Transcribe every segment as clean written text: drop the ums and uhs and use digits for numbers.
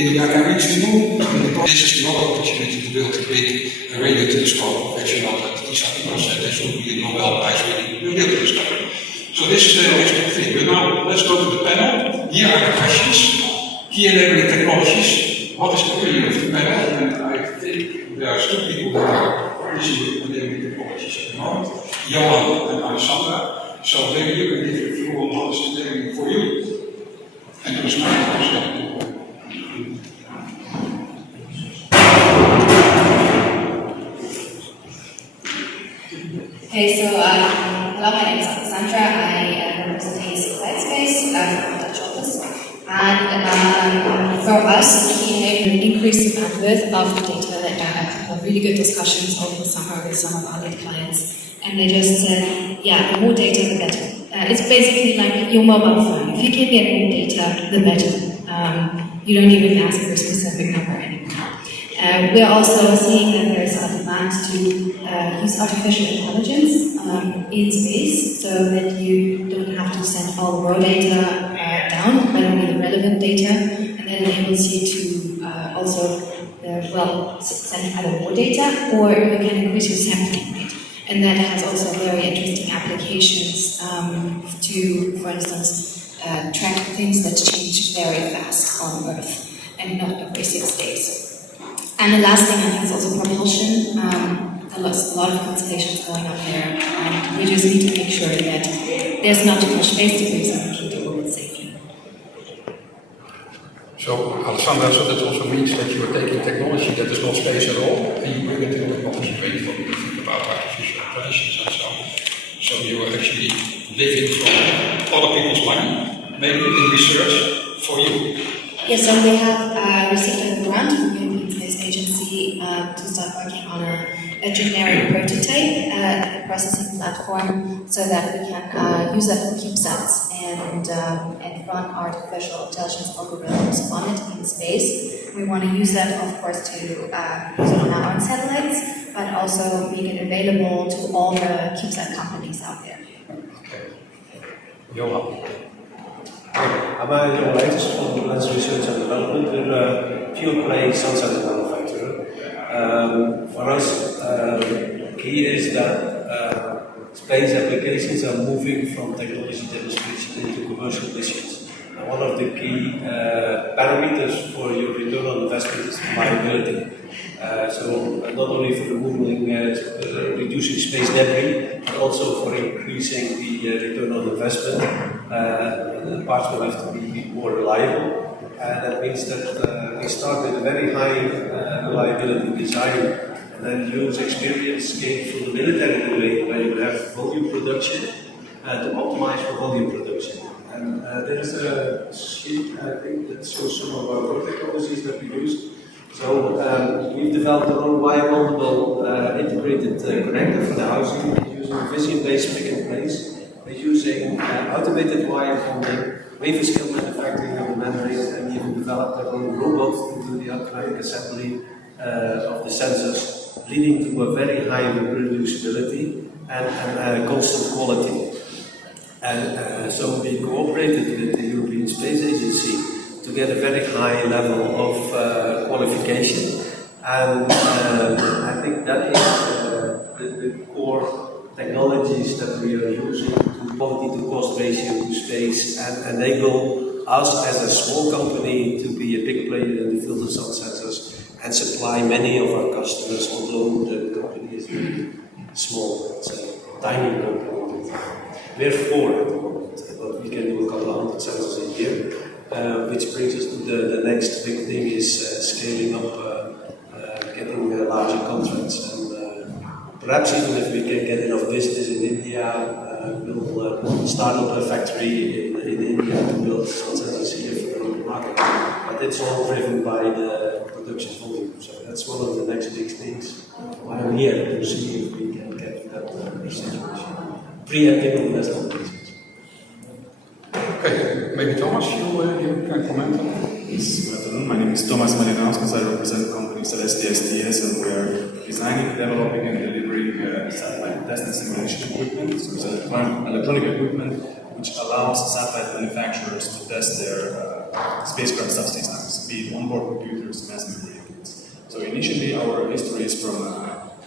India can reach the moon. This is the other opportunity to build a big radio telescope. Actually, not that ISRO said this would be a Nobel Prize winning radio telescope. So this is the next big thing. But now let's go to the panel. Here are the questions. Key enabling technologies. What is the period of the panel? And I think there are two people that are busy with enabling technologies at the moment. Johan and Alessandra. So maybe you can give a few on what is enabling for you. And there is no Okay, so hello, my name is Alessandra. I represent INSPACE from the Dutch office. And for us, the key enabler increased the bandwidth of the data. That I had really good discussions over the summer with some of our lead clients. And they just said, yeah, the more data, the better. It's basically like your mobile phone. If you can get more data, the better. You don't even ask for a specific number anymore. We're also seeing that there's a demand to use artificial intelligence in space so that you don't have to send all the raw data down, but only the relevant data, and that enables you to also send either more data or you can increase your sampling rate. And that has also very interesting applications to, for instance, track things that change very fast on Earth and not every 6 days. And the last thing I think is also propulsion. There's a lot of constellations going up there, and we just need to make sure that there's not too much space debris so we can deal with it safely. So, Alessandra, so that also means that you are taking technology that is not space at all, and you bring it to technology when you think about artificial intelligence and so on. So you are actually living from other people's money, maybe in research for you. Yes, so we have received a grant from the European Space Agency to start working on a generic prototype processing platform so that we can use that for CubeSats and run artificial intelligence algorithms on it in space. We want to use that, of course, to use it on our own satellites, but also make it available to all the CubeSat companies out there. Okay. Johan. I'm Johan Leiters from Lens Research and Development. We're a pure play sun satellite manufacturer. For us, the key is that space applications are moving from technology demonstration into commercial missions. And one of the key parameters for your return on investment is viability. So not only for removing, reducing space debris, but also for increasing the return on investment. The parts will have to be more reliable. That means that we start with a very high reliability design and then use experience gained from the military domain where you have volume production to optimize for volume production. And there is a sheet, I think, that shows some of our core technologies that we use. So we've developed our own wire-bondable integrated connector for the housing using vision-based pick-and-place. We're using automated wire bonding, wafer scale manufacturing of the membranes, and even developed our own robot to do the automatic assembly of the sensors, leading to a very high reproducibility and constant quality. And so we cooperated with the European Space Agency to get a very high level of qualification, and I think that is the core technologies that we are using to quality to cost ratio to space and enable us as a small company to be a big player in the field of sun sensors and supply many of our customers, although the company is really small. It's a tiny company. We're 4 at the moment, but we can do a couple of hundred sensors a year. Which brings us to the next big thing is scaling up, getting larger contracts, and perhaps even if we can get enough business in India, we'll start up a factory in India to build sun sensors here for the local market. But it's all driven by the production volume, so that's one of the next big things. Why I'm here to see if we can get that situation. Preempting investment business. Okay, maybe Thomas, you can comment on that. Yes, good afternoon. My name is Thomas Malinauskas. I represent companies at STS, and we are designing, developing, and delivering satellite test and simulation equipment. So it's electronic equipment which allows satellite manufacturers to test their spacecraft subsystems. speed onboard computers, mass memory kits. So initially our history is from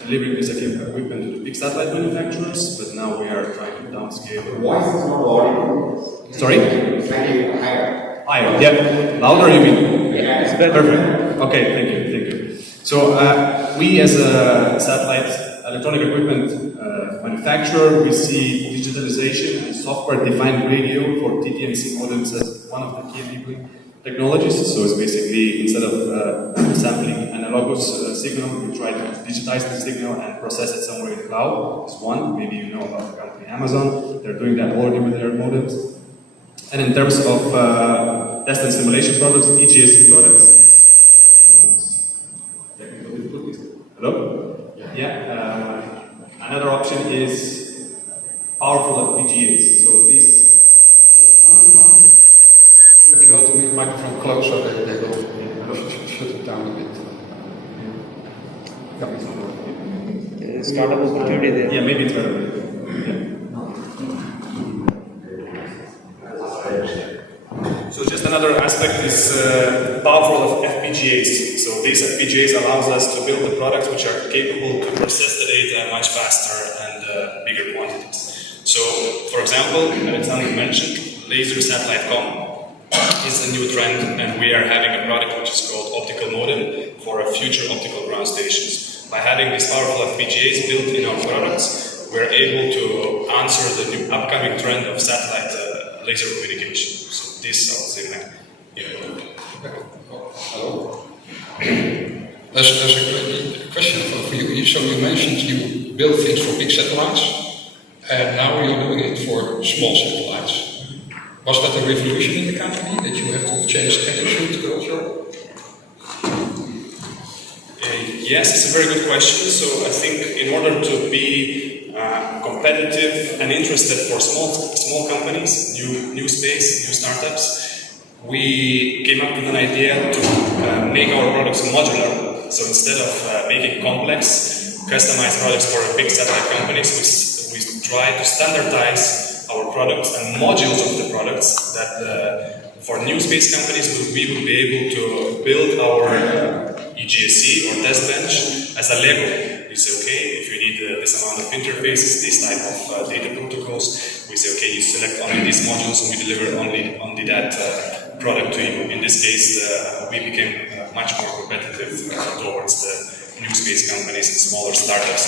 delivering this equipment to the big satellite manufacturers, but now we are trying to downscale. Why is it not audible? Sorry? Maybe higher. Higher, yeah. Louder you mean? Yeah. It's better. Perfect. Okay, thank you. So we as a satellite electronic equipment manufacturer, we see digitalization and software-defined radio for TT&C modems as one of the key enabling technologies. So it's basically, instead of sampling analogous signal, we try to digitize the signal and process it somewhere in the cloud. It's one. Maybe you know about the company Amazon. They're doing that already with their modems. And in terms of test and simulation products, EGSC products. Hello? Yeah. Another option is powerful FPGAs. So these. If you hold the microphone closer, they will shut it down a bit. Startup opportunity there. Yeah, maybe it's better. Yeah. So just another aspect is powerful of FPGAs. So these FPGAs allows us to build the products which are capable to process the data much faster and bigger quantities. So, for example, Alexander mentioned laser satellite comm is a new trend, and we are having a product which is called optical modem for future optical ground stations. By having these powerful FPGAs built in our products, we're able to answer the new upcoming trend of satellite laser communication. So this, I would say, Hello. There's a question for you. So you mentioned you build things for big satellites, and now you're doing it for small satellites. Was that a revolution in the company, that you have to change attitude culture? Yes, it's a very good question. So I think in order to be competitive and interested for small companies, new space, new startups, we came up with an idea to make our products modular. So instead of making complex, customized products for big satellite companies, we try to standardize our products and modules of the products that for new space companies we will be able to build our EGSC or test bench as a Lego. We say, okay, if you need this amount of interfaces, this type of data protocols, we say, okay, you select only these modules and we deliver only that product to you. In this case, we became much more competitive towards the new space companies and smaller startups,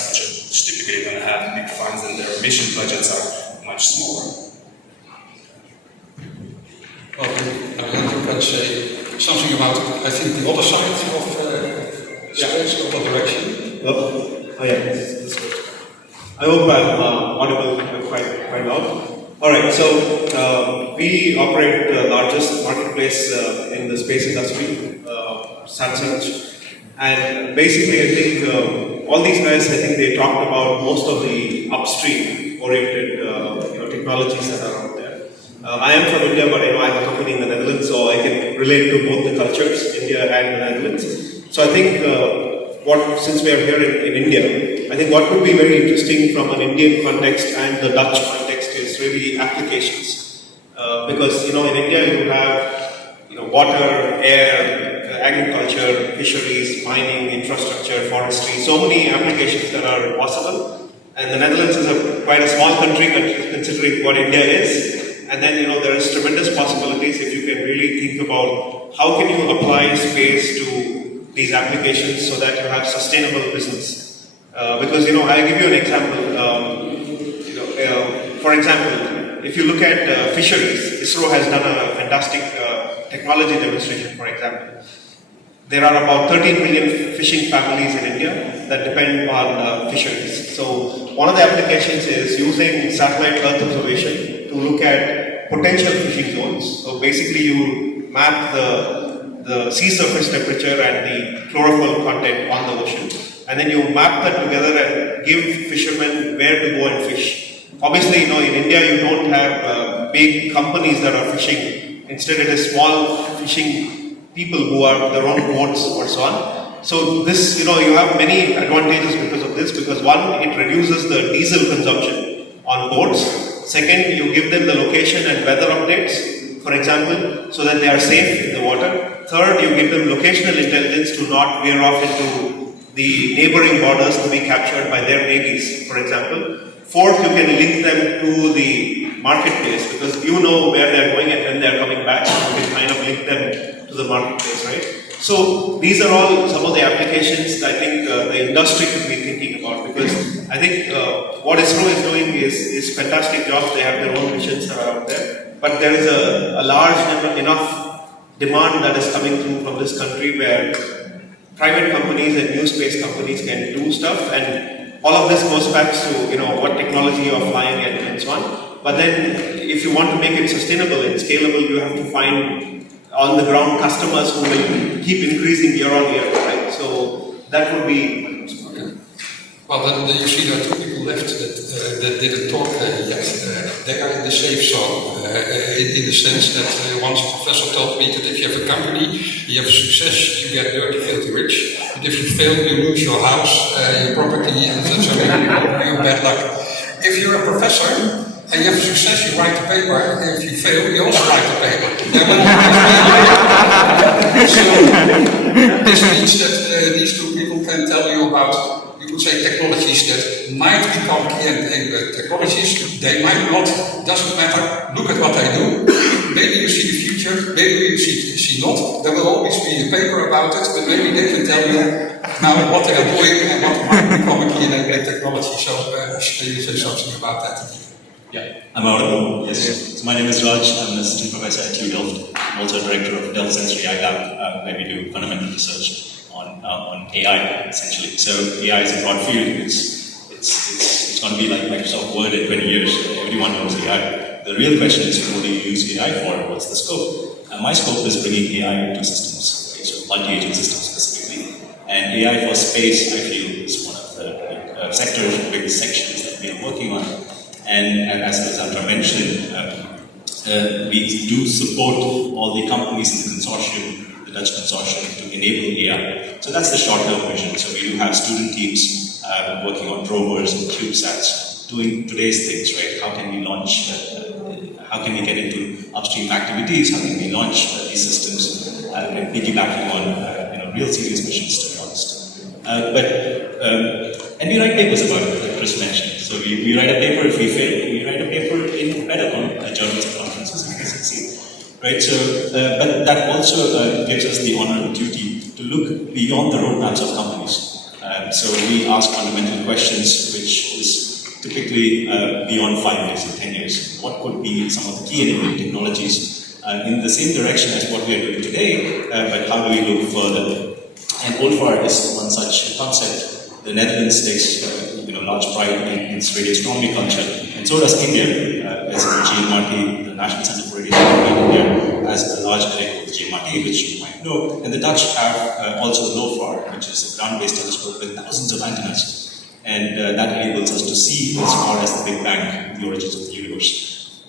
which typically don't have big funds and their mission budgets are much smaller. Well, you can say something about, I think, the other side of space, the other direction. Oh yeah, that's good. I hope I'm audible quite loud. Alright, so we operate the largest marketplace in the space industry, SatSearch. And basically I think all these guys, I think they talked about most of the upstream oriented technologies that are out there. I am from India, but I have a company in the Netherlands, so I can relate to both the cultures, India and the Netherlands. So I think since we are here in India, I think what would be very interesting from an Indian context and the Dutch context is really applications. Because in India you have water, air, agriculture, fisheries, mining, infrastructure, forestry, so many applications that are possible. And the Netherlands is quite a small country considering what India is. And then there is tremendous possibilities if you can really think about how can you apply space to these applications so that you have sustainable business. Because I'll give you an example. For example, if you look at fisheries, ISRO has done a fantastic technology demonstration. For example, there are about 13 million fishing families in India that depend on fisheries. So one of the applications is using satellite Earth observation to look at potential fishing zones. So basically you map the sea surface temperature and the chlorophyll content on the ocean, and then you map that together and give fishermen where to go and fish. Obviously, in India you don't have big companies that are fishing. Instead, it is small fishing people who have their own boats or so on. So this, you have many advantages because of this, because one, it reduces the diesel consumption on boats. Second, you give them the location and weather updates, for example, so that they are safe in the water. Third, you give them locational intelligence to not veer off into the neighboring borders to be captured by their navies, for example. Fourth, you can link them to the marketplace because you know where they're going and when they're coming back, so you can kind of link them to the marketplace, right? So these are all some of the applications that I think the industry could be thinking about, because I think what ISRO is doing is fantastic job. They have their own missions that are out there, but there is a large enough demand that is coming through from this country where private companies and new space companies can do stuff, and all of this goes back to what technology you're flying and so on. But then if you want to make it sustainable and scalable, you have to find on the ground customers who will keep increasing year on year, right? So that would be. Okay. Well, then you see there are two people left that didn't talk yet. They are in the safe zone, in the sense that once a professor told me that if you have a company, you have success, you get dirty, filthy rich. But if you fail, you lose your house, your property, and so you're bad luck. If you're a professor, and you have success, you write the paper, and if you fail, you also write the paper. So this means that these two people can tell you about, you could say, technologies that might become key and technologies, they might not, doesn't matter, look at what they do. Maybe you see the future, maybe you see not, there will always be a paper about it, but maybe they can tell you now what they are doing and what might become a key and technology. So can you say something about that? Yeah, I'm audible. Yes. So my name is Raj. I'm an assistant professor at TU Delft. I'm also director of Delft Sensory AI Lab, where we do fundamental research on AI, essentially. So AI is a broad field. It's going to be like Microsoft Word in 20 years. Everyone knows AI. The real question is, what do you use AI for? What's the scope? And my scope is bringing AI into systems, okay, so multi-agent systems specifically. And AI for space, I feel, is one of the sectors, big sections that we are working on. And as Sandra mentioned, we do support all the companies in the consortium, the Dutch consortium, to enable AI. So that's the short-term vision. So we do have student teams working on rovers and CubeSats, doing today's things, right? How can we launch, how can we get into upstream activities, how can we launch these systems, and piggybacking on real serious missions, to be honest. And we write papers about it, like Chris mentioned. So we write a paper if we fail, we write a paper in better journals and conferences if we succeed. Right? So, but that also gives us the honor and duty to look beyond the roadmaps of companies. So we ask fundamental questions, which is typically beyond 5 years and 10 years. What could be some of the key enabling technologies in the same direction as what we are doing today, but how do we look further? And OLFAR is one such concept. The Netherlands takes large pride in its radio astronomy culture, and so does India, as GMRT, the National Center for Radiation in India, has a large array of GMRT, which you might know. And the Dutch have also LOFAR, which is a ground-based telescope with thousands of antennas, and that enables us to see as far as the Big Bang, the origins of the universe.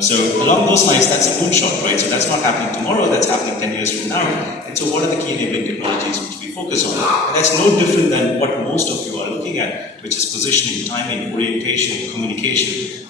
So along those lines, that's a moonshot, right? So that's not happening tomorrow, that's happening 10 years from now. And so what are the key enabling technologies which we focus on? And that's no different than what most of you are looking at, which is positioning, timing, orientation, communication,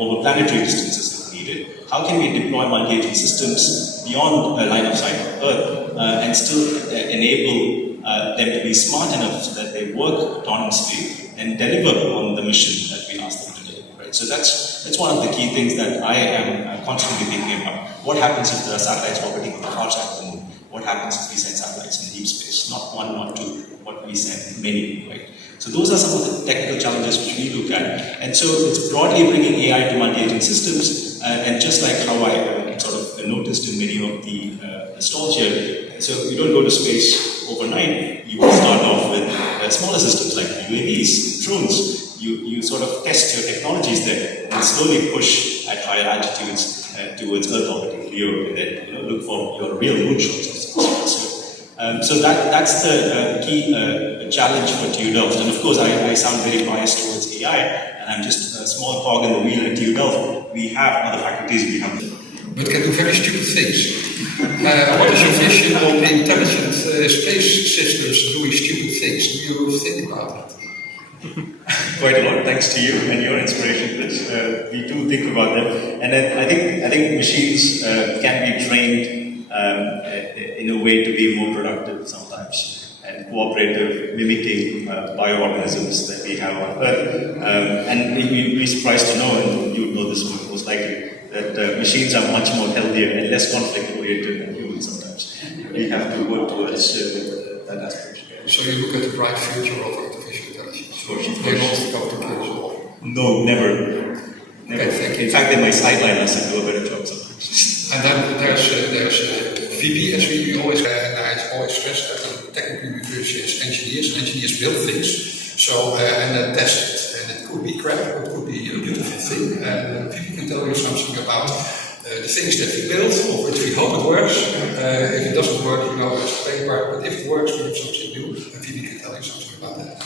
over planetary distances if needed. How can we deploy multi-agent systems beyond a line of sight of Earth and still enable them to be smart enough so that they work autonomously and deliver on the mission that we ask them to do, right? So that's one of the key things that I am constantly thinking about. What happens if there are satellites orbiting on the far side of the moon? What happens if we send satellites in deep space? Not one, not two, what we send, many, right? So those are some of the technical challenges which we look at. And so it's broadly bringing AI to multi-agent systems, and just like how I sort of noticed in many of the stalls here, so you don't go to space overnight, you will start off with smaller systems like UAVs, drones. You sort of test your technologies there and slowly push at higher altitudes towards Earth orbiting LEO, and then look for your real moonshots. So that's the key challenge for TU Delft. And of course, I sound very biased towards AI, and I'm just a small cog in the wheel at TU Delft. We have other faculties, we have but can do very stupid things. What is your vision on intelligent space systems doing stupid things? Do you think about it? Quite a lot, thanks to you and your inspiration, Chris. We do think about them, and I think machines can be trained in a way to be more productive sometimes and cooperative, mimicking bioorganisms that we have on Earth. And you'd be surprised to know, and you would know this most likely, that machines are much more healthier and less conflict-oriented than humans sometimes. We have to work towards that aspect. So you look at the bright future of artificial intelligence. Sure. They want to go to kill us all. No, never. Okay, thank you. In fact, they might sideline us and do a better job sometimes. And then there's VP, as we always, and I always stress that technically research is engineers. Engineers build things, so and then test it. And it could be crap, or it could be a beautiful thing. And VP can tell you something about the things that we build, or which we hope it works. If it doesn't work, you know, it's a paper. But if it works, we have something new, and VP can tell you something about that.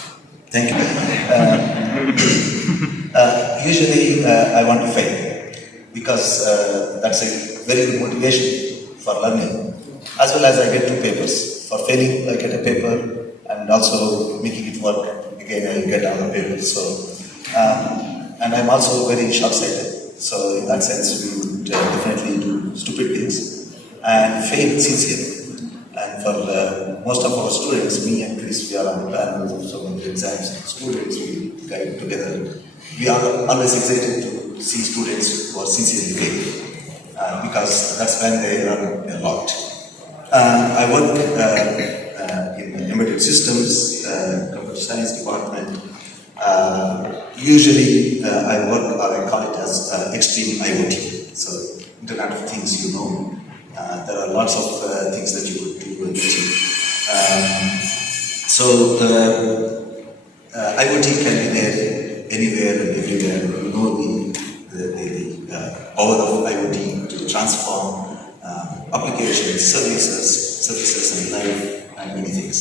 Thank you. Usually, I want to fail because that's a very good motivation for learning. As well as I get 2 papers. For failing, I get a paper, and also making it work again, I get other papers. So, and I'm also very short-sighted. So, in that sense, we would definitely do stupid things and fail sincerely. And for most of our students, me and Chris, we are on the panels of some of the exams. Students, we guide together. We are always excited to see students who are sincerely fail because that's when they learn a lot. I work in embedded systems, computer science department. Usually, I work, or I call it as extreme IoT. So, Internet of Things, you know. There are lots of things that you could do and achieve. So IoT can be there anywhere and everywhere. You know the power of IoT to transform applications, services and life and many things.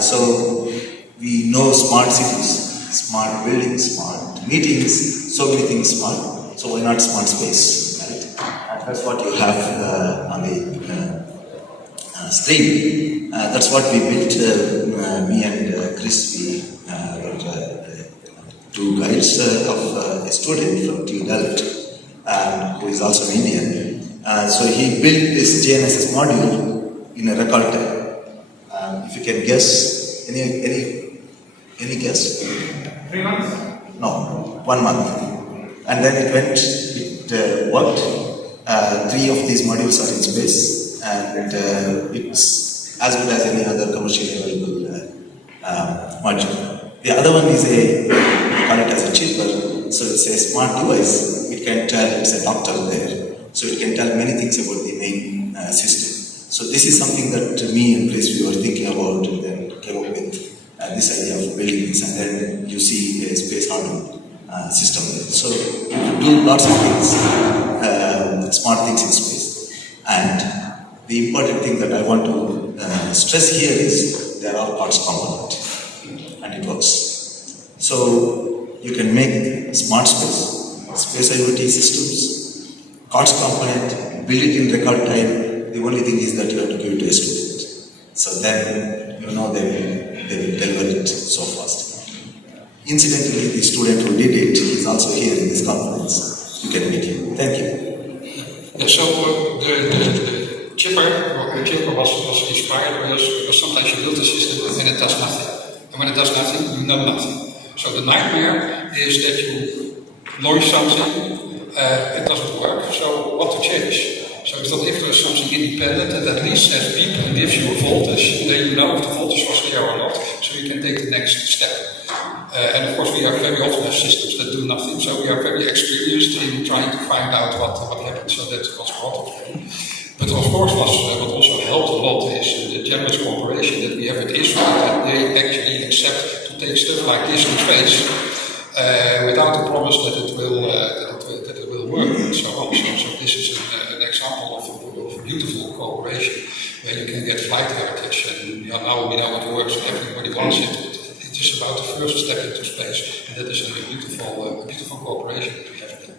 So we know smart cities, smart buildings, smart meetings, so many things smart. So why not smart space, right? And that's what you have on the screen. That's what we built. Me and Chris, we were 2 guides of a student from TU Delft, who is also an Indian. So he built this GNSS module in a record time. If you can guess, any guess? 3 months? No, 1 month. And then it went, it worked. 3 of these modules are in space, and it's as good as any other commercially available module. The other one is we call it as a chipper, so it's a smart device. It can tell, it's a doctor there, so it can tell many things about the main system. So this is something that me and Chris, we were thinking about, and then came up with this idea of building this, and then you see a space hardware system there. So you can do lots of things, smart things in space. And the important thing that I want to stress here is there are parts component, and it works. So you can make smart space IoT systems, COTS component, build it in record time. The only thing is that you have to give it to a student. So then you know they will deliver it so fast. Incidentally, the student who did it is also here in this conference. You can meet him. Thank you. Yeah, so the chipper was inspired by us because sometimes you build a system and it does nothing. And when it does nothing, you know nothing. So the nightmare is that you launch something, it doesn't work. So what to change? So we thought if there's something independent that at least says beep and gives you a voltage, then you know if the voltage was there or not, so you can take the next step. And of course we are very often have systems that do nothing, so we are very experienced in trying to find out what happens, so that's what's brought it. But of course what also helped a lot is the generous cooperation that we have with ISRO, that they actually accept to take stuff like this in space without the promise that it will work and so on. So this is an example of a beautiful cooperation where you can get flight heritage, and now we know it works and everybody wants it. It is about the first step into space, and that is a beautiful cooperation that we have there.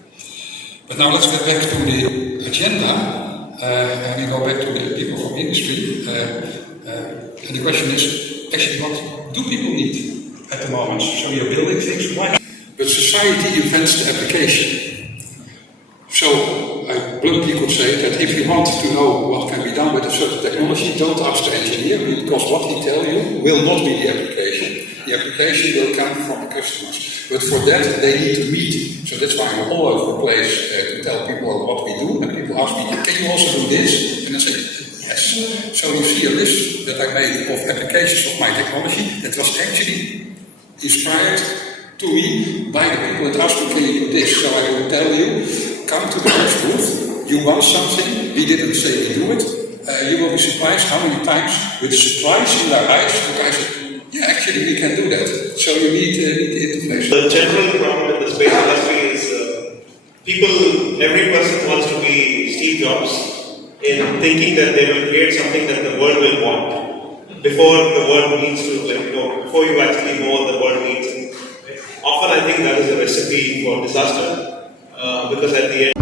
But now let's get back to the agenda, and we go back to the people from industry. And the question is, actually, what do people need at the moment? So you're building things, why not? But society invents the application. So bluntly could say that if you want to know what can be done with a certain technology, don't ask the engineer, because what he tells you will not be the application. The application will come from the customers. But for that, they need to meet. So that's why I'm all over the place to tell people what we do. And people ask me, can you also do this? And I say, yes. So you see a list that I made of applications of my technology that was actually inspired to me by the people that asked me, can you do this? So I will tell you, come to the next booth, you want something, we didn't say we do it, you will be surprised how many times with surprise in their eyes, the guy said, yeah, actually we can do that. So you need the interface. The general problem with the space industry is every person wants to be Steve Jobs in thinking that they will create something that the world will want before the world needs to, before you actually know what the world needs. Often I think that is a recipe for disaster because at the end